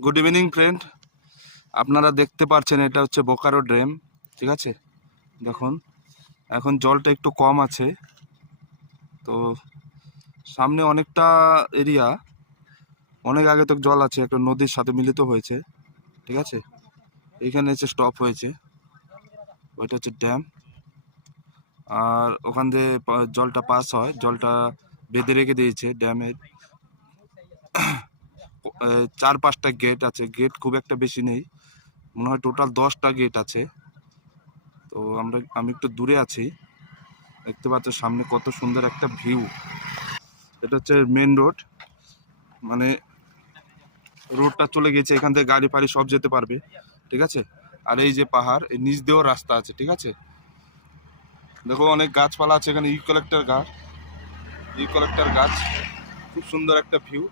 Good evening friend, আপনারা দেখতে পাচ্ছেন এটা হচ্ছে বোকারো ড্যাম। ঠিক আছে, দেখুন এখন জলটা একটু কম আছে। তো সামনে অনেকটা এরিয়া, অনেক আগে তো জল আছে, একটা নদীর সাথে মিলিত হয়েছে। ঠিক আছে, এইখানে এসে স্টপ হয়েছে, ওইটা হচ্ছে ড্যাম। আর ওখান দিয়ে জলটা পাস হয়, জলটা বেঁধে রেখে দিয়েছে ড্যামের। 4-5টা গেট আছে, গেট খুব একটা বেশি নেই, মনে হয় টোটাল 10টা গেট আছে। তো আমি একটু দূরে আছি, দেখতে পাচ্ছ সামনে কত সুন্দর একটা ভিউ। এটা হচ্ছে মেন রোড, মানে রোডটা চলে গেছে, এখান থেকে গাড়ি ফাড়ি সব যেতে পারবে। ঠিক আছে, আর এই যে পাহাড়, এই নিচ দিয়েও রাস্তা আছে। ঠিক আছে, দেখো অনেক গাছপালা আছে এখানে, ইউক্যালিপ্টাস গাছ, খুব সুন্দর একটা ভিউ।